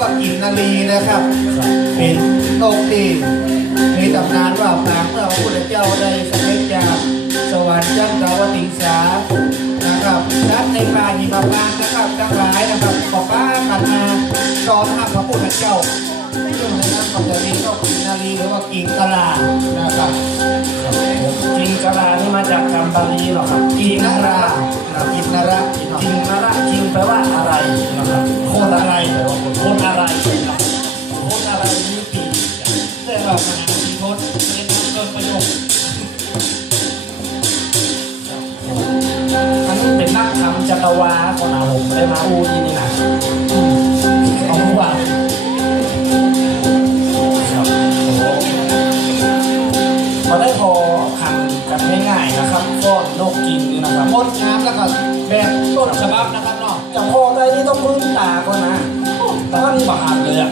ว่ากินนาลีนะครับ เป็นนกที่มีตำนานว่าปางเมื่อพระพุทธเจ้าได้เสด็จจากสวรรค์จังสาวติงสานะครับนัดในป่าหิมพานต์นะครับทั้งหลายนะครับขอป้ากันมาตอนรับพระพุทธเจ้าซึ่องนนั้นก็จะมีนกกินนาลีหรือว่ากินกระลานะครับจิงกระลานี่มาจากคำบาลีเหรอครับกินนารากินนาราจิงกะลาจิงแปลว่าอะไร อะไรคนอะไรนะครับคนอะไรนี่ปีแต่ว่ามันมีโทษเป็นเกินประโยชน์อันนี้เป็นนักทำจักรวาลของอาผมได้มาอูที่นี่นะของผู้ว่าครับพอได้พอทำกันง่ายๆนะครับก็นกกินนี่นะครับงดงามแล้วก็แบบต้นฉบับนะครับ จะพอได้นี่ต้องพึ่งตาก่อนนะตั้งบาทเลยอะ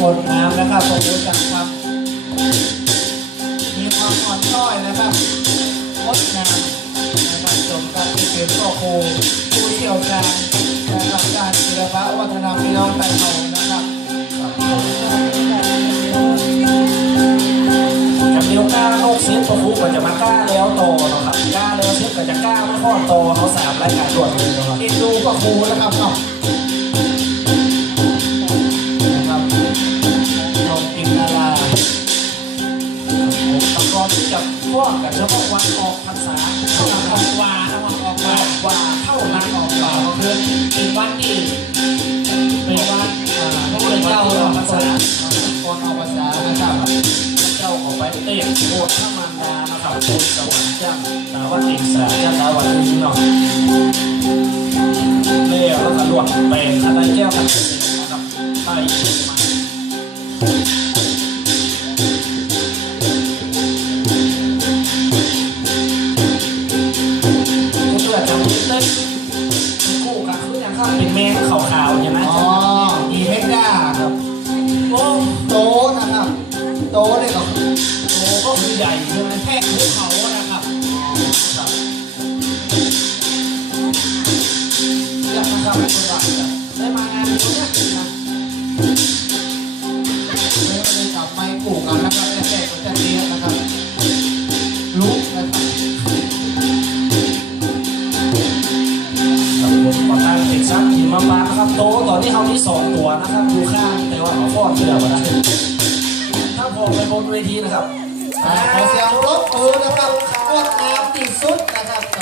งดงามนะครับผมรู้จักครับ มีความอ่อนช้อยนะครับงดงามนะครับสมกับที่เป็นพ่อครูผู้เชี่ยวชาญนะครับด้านศิลปะวัฒนธรรมพี่น้องไทยเรานะครับกับเดียวกล้าโลกเสียงประคุก็จะมากล้าแล้วโตนะครับาไม่อโตเขาสามรายการตรวจเลยนะครับเอ็นดูพ่อครูนะครับเนาะนะครับลองกินนาราตะกอนที่จะฟ้อกับเฉพาะวันออกพรรษาเท่านั้นออกวาเท่านั้นออกวาออกวาเท่านั้นออกวาก็คือเป็นวันที่เป็นวันอ่าพระพุทธเจ้าออกพรรษาคนออกภาษานะครับเจ้าออกไปเต้นโคตรพระมารดานะครับโคตรสวรรค์จ้า งสาวัตถิสาจ้าสาวัตถิเนาะเลี้ยวแล้วก็ลวกแปอะไรแก้วกันนะครับไปเชียงใหม่ก็เพื่อทำให้เต้นคู่กันคืออย่างข้าเป็นแมงขาวๆใช่ไหมอ๋อมีเฮกด้าครับโอ้โตนะครับ โตเลยก็โหก็คือใหญ่ใช่ไหมแท่งภูเขานะ มางานนี้เนี่ยนะไม่ได้จับไม้กู่กันนะครับแท่งๆก็จะเลี้ยงนะครับลุกนะครับครับผมขอตั้งเป็นซักหิมะปางนะครับโตตอนนี้เขาที่สองตัวนะครับอยู่ข้างแต่ว่าเขาฟอดเชื่อมาได้ถ้าผมไปบนเวทีนะครับ อ่าขอเสียงปรบมือนะครับงดงามที่สุดนะครับ